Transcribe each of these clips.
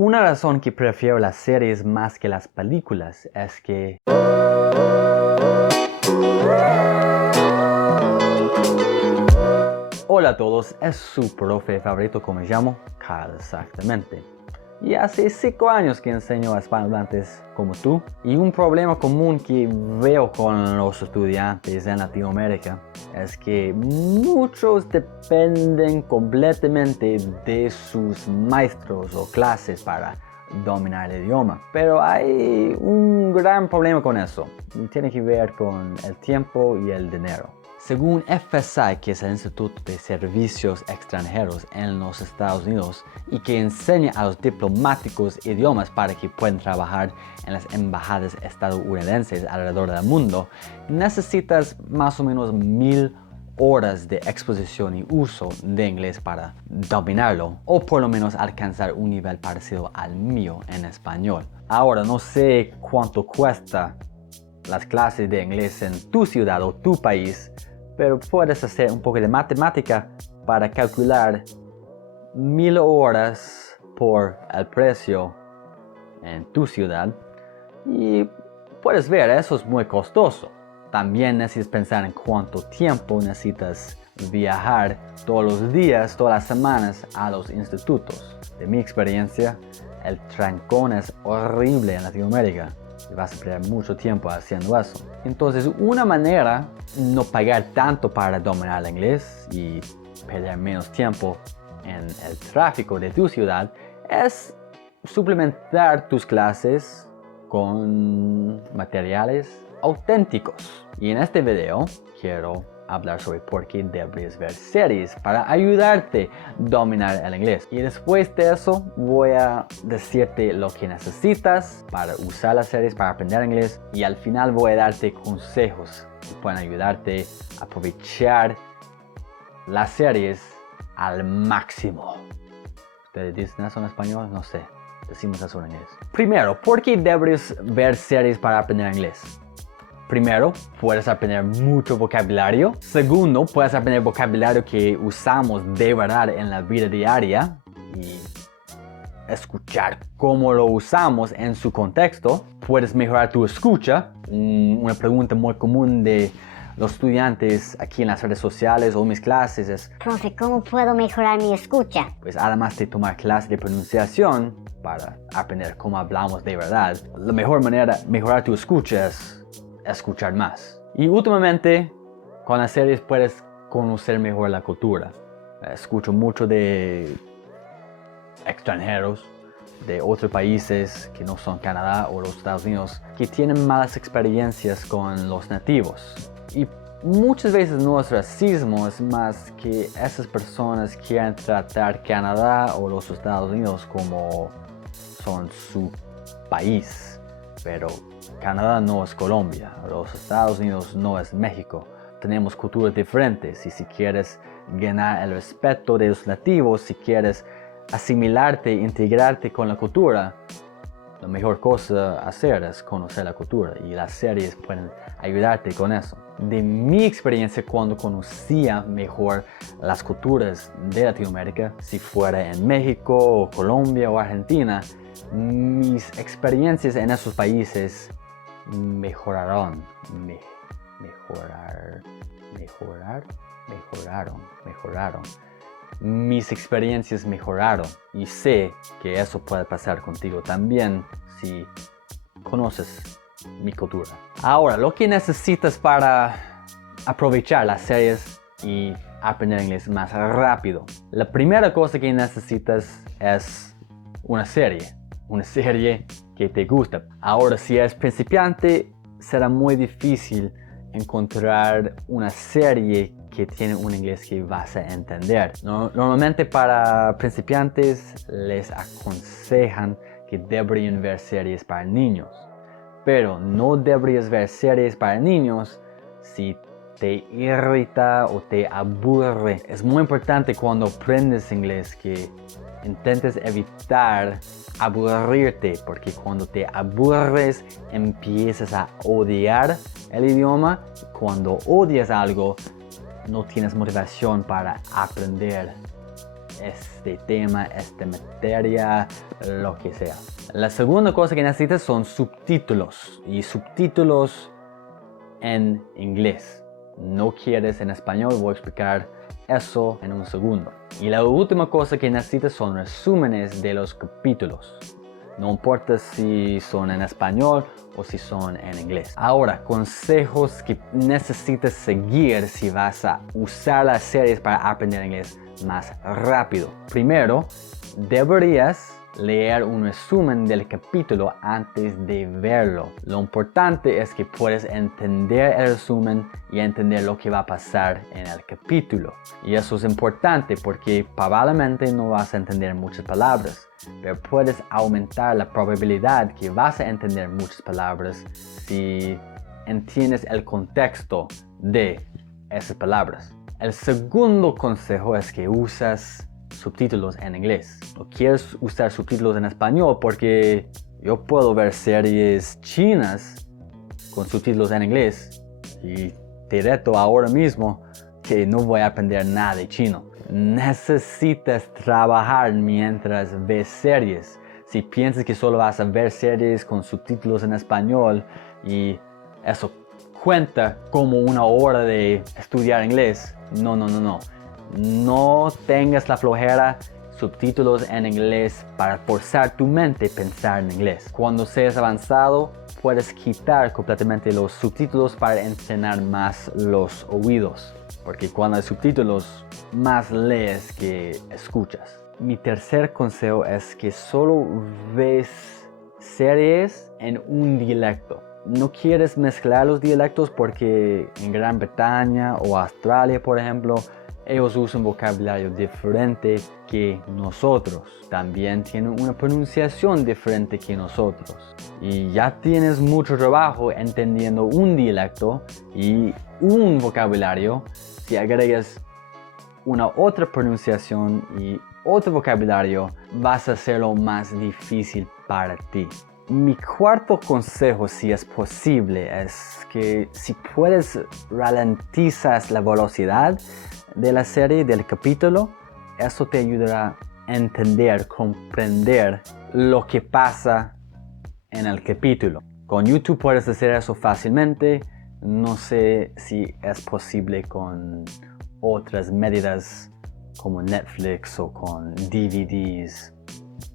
Una razón que prefiero las series más que las películas es que hola a todos, es su profe favorito, como me llamo, Carl, exactamente. Y hace 5 años que enseño a hispanohablantes como tú. Y un problema común que veo con los estudiantes en Latinoamérica es que muchos dependen completamente de sus maestros o clases para dominar el idioma. Pero hay un gran problema con eso y tiene que ver con el tiempo y el dinero. Según FSI, que es el Instituto de Servicios Extranjeros en los Estados Unidos y que enseña a los diplomáticos idiomas para que puedan trabajar en las embajadas estadounidenses alrededor del mundo, necesitas más o menos 1000 horas de exposición y uso de inglés para dominarlo, o por lo menos alcanzar un nivel parecido al mío en español. Ahora, no sé cuánto cuesta las clases de inglés en tu ciudad o tu país, pero puedes hacer un poco de matemática para calcular 1000 horas por el precio en tu ciudad y puedes ver, eso es muy costoso. También necesitas pensar en cuánto tiempo necesitas viajar todos los días, todas las semanas a los institutos. De mi experiencia, el trancón es horrible en Latinoamérica. Y vas a perder mucho tiempo haciendo eso. Entonces, una manera no pagar tanto para dominar el inglés y perder menos tiempo en el tráfico de tu ciudad es suplementar tus clases con materiales auténticos. Y en este video quiero hablar sobre por qué deberías ver series para ayudarte a dominar el inglés. Y después de eso voy a decirte lo que necesitas para usar las series para aprender inglés. Y al final voy a darte consejos que pueden ayudarte a aprovechar las series al máximo. ¿Ustedes dicen eso en español? No sé. Decimos eso en inglés. Primero, ¿por qué deberías ver series para aprender inglés? Primero, puedes aprender mucho vocabulario. Segundo, puedes aprender vocabulario que usamos de verdad en la vida diaria y escuchar cómo lo usamos en su contexto. Puedes mejorar tu escucha. Una pregunta muy común de los estudiantes aquí en las redes sociales o en mis clases es: profe, ¿cómo puedo mejorar mi escucha? Pues además de tomar clases de pronunciación para aprender cómo hablamos de verdad, la mejor manera de mejorar tu escucha es escuchar más. Y últimamente con las series puedes conocer mejor la cultura. Escucho mucho de extranjeros de otros países que no son Canadá o los Estados Unidos que tienen malas experiencias con los nativos. Y muchas veces no es racismo, es más que esas personas quieren tratar Canadá o los Estados Unidos como son su país. Pero Canadá no es Colombia, los Estados Unidos no es México. Tenemos culturas diferentes y si quieres ganar el respeto de los nativos, si quieres asimilarte, integrarte con la cultura, la mejor cosa a hacer es conocer la cultura y las series pueden ayudarte con eso. De mi experiencia cuando conocía mejor las culturas de Latinoamérica, si fuera en México o Colombia o Argentina, mis experiencias en esos países mejoraron. Mis experiencias mejoraron y sé que eso puede pasar contigo también si conoces mi cultura. Ahora, lo que necesitas para aprovechar las series y aprender inglés más rápido. La primera cosa que necesitas es una serie que te gusta. Ahora, si eres principiante, será muy difícil encontrar una serie que tiene un inglés que vas a entender. Normalmente para principiantes les aconsejan que deberían ver series para niños, pero no deberías ver series para niños si te irrita o te aburre. Es muy importante cuando aprendes inglés que intentes evitar aburrirte, porque cuando te aburres empiezas a odiar el idioma. Cuando odias algo no tienes motivación para aprender este tema, esta materia, lo que sea. La segunda cosa que necesitas son subtítulos, y subtítulos en inglés. No quieres en español, voy a explicar eso en un segundo. Y la última cosa que necesitas son resúmenes de los capítulos. No importa si son en español o si son en inglés. Ahora, consejos que necesitas seguir si vas a usar las series para aprender inglés más rápido. Primero, deberías leer un resumen del capítulo antes de verlo. Lo importante es que puedes entender el resumen y entender lo que va a pasar en el capítulo. Y eso es importante porque probablemente no vas a entender muchas palabras, pero puedes aumentar la probabilidad que vas a entender muchas palabras si entiendes el contexto de esas palabras. El segundo consejo es que usas subtítulos en inglés. No quieres usar subtítulos en español porque yo puedo ver series chinas con subtítulos en inglés y te reto ahora mismo que no voy a aprender nada de chino. Necesitas trabajar mientras ves series. Si piensas que solo vas a ver series con subtítulos en español y eso cuenta como una hora de estudiar inglés, no. No tengas la flojera subtítulos en inglés para forzar tu mente a pensar en inglés. Cuando seas avanzado, puedes quitar completamente los subtítulos para entrenar más los oídos. Porque cuando hay subtítulos, más lees que escuchas. Mi tercer consejo es que solo ves series en un dialecto. No quieres mezclar los dialectos porque en Gran Bretaña o Australia, por ejemplo, ellos usan vocabulario diferente que nosotros. También tienen una pronunciación diferente que nosotros. Y ya tienes mucho trabajo entendiendo un dialecto y un vocabulario. Si agregas una otra pronunciación y otro vocabulario, vas a hacerlo más difícil para ti. Mi cuarto consejo, si es posible, es que si puedes ralentizas la velocidad de la serie, del capítulo, eso te ayudará a entender, comprender lo que pasa en el capítulo. Con YouTube puedes hacer eso fácilmente. No sé si es posible con otras medidas como Netflix o con DVDs.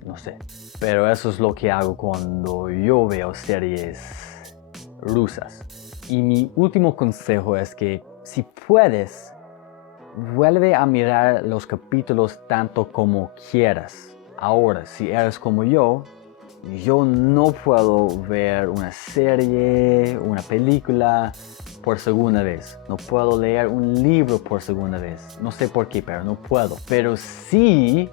No sé. Pero eso es lo que hago cuando yo veo series rusas. Y mi último consejo es que si puedes, vuelve a mirar los capítulos tanto como quieras. Ahora, si eres como yo no puedo ver una serie, una película por segunda vez. No puedo leer un libro por segunda vez. No sé por qué, pero no puedo. Pero si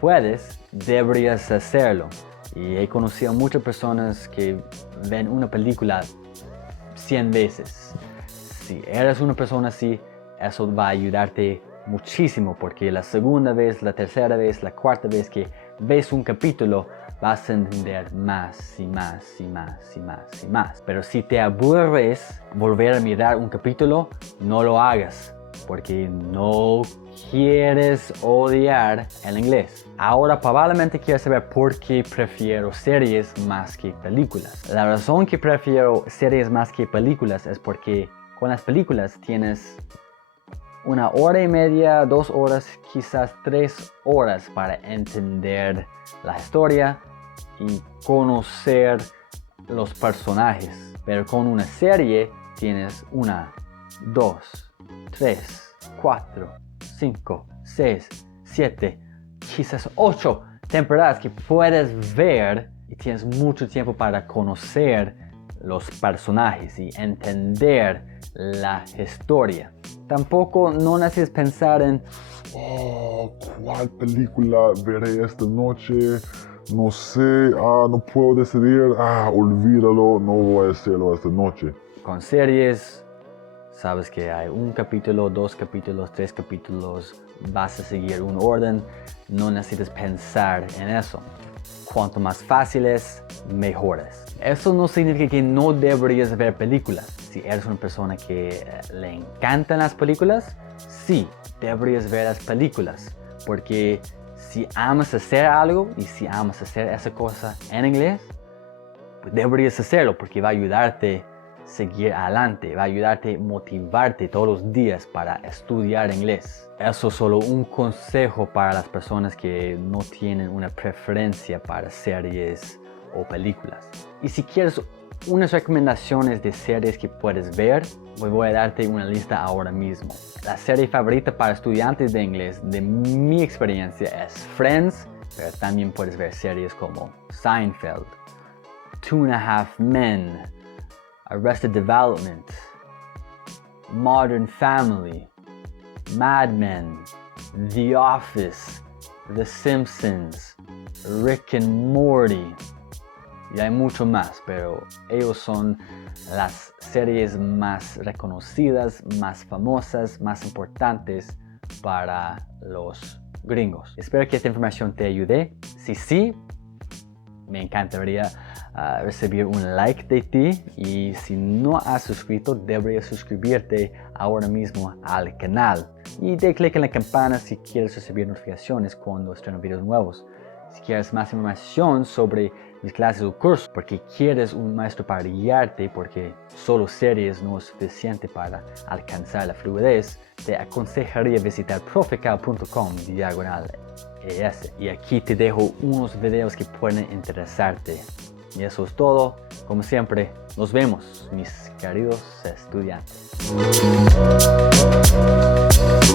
puedes, deberías hacerlo. Y he conocido a muchas personas que ven una película 100 veces. Si eres una persona así, eso va a ayudarte muchísimo porque la segunda vez, la tercera vez, la cuarta vez que ves un capítulo, vas a entender más y más y más y más y más. Pero si te aburres volver a mirar un capítulo, no lo hagas porque no quieres odiar el inglés. Ahora probablemente quieres saber por qué prefiero series más que películas. La razón que prefiero series más que películas es porque con las películas tienes 1 hora y media, 2 horas, quizás 3 horas para entender la historia y conocer los personajes. Pero con una serie tienes 1, 2, 3, 4, 5, 6, 7, quizás 8 temporadas que puedes ver y tienes mucho tiempo para conocer los personajes y entender la historia. Tampoco no necesitas pensar en ¿cuál película veré esta noche? No sé, no puedo decidir, olvídalo, no voy a hacerlo esta noche. Con series, sabes que hay 1 capítulo, 2 capítulos, 3 capítulos, vas a seguir un orden, no necesitas pensar en eso. Cuanto más fáciles, mejores. Eso no significa que no deberías ver películas. Si eres una persona que le encantan las películas, sí, deberías ver las películas. porque si amas hacer algo y si amas hacer esa cosa en inglés, pues deberías hacerlo porque va a ayudarte a seguir adelante, va a ayudarte a motivarte todos los días para estudiar inglés. Eso es solo un consejo para las personas que no tienen una preferencia para series o películas. Y si quieres unas recomendaciones de series que puedes ver, voy a darte una lista ahora mismo. La serie favorita para estudiantes de inglés de mi experiencia es Friends, pero también puedes ver series como Seinfeld, Two and a Half Men, Arrested Development, Modern Family, Mad Men, The Office, The Simpsons, Rick and Morty. Y hay mucho más, pero ellos son las series más reconocidas, más famosas, más importantes para los gringos. Espero que esta información te ayude. Si sí, me encantaría recibir un like de ti. Y si no has suscrito, deberías suscribirte ahora mismo al canal. Y de clic en la campana si quieres recibir notificaciones cuando estreno videos nuevos. Si quieres más información sobre mis clases o cursos, porque quieres un maestro para guiarte, porque solo series no es suficiente para alcanzar la fluidez, te aconsejaría visitar profecal.com/ES. Y aquí te dejo unos videos que pueden interesarte. Y eso es todo. Como siempre, nos vemos, mis queridos estudiantes.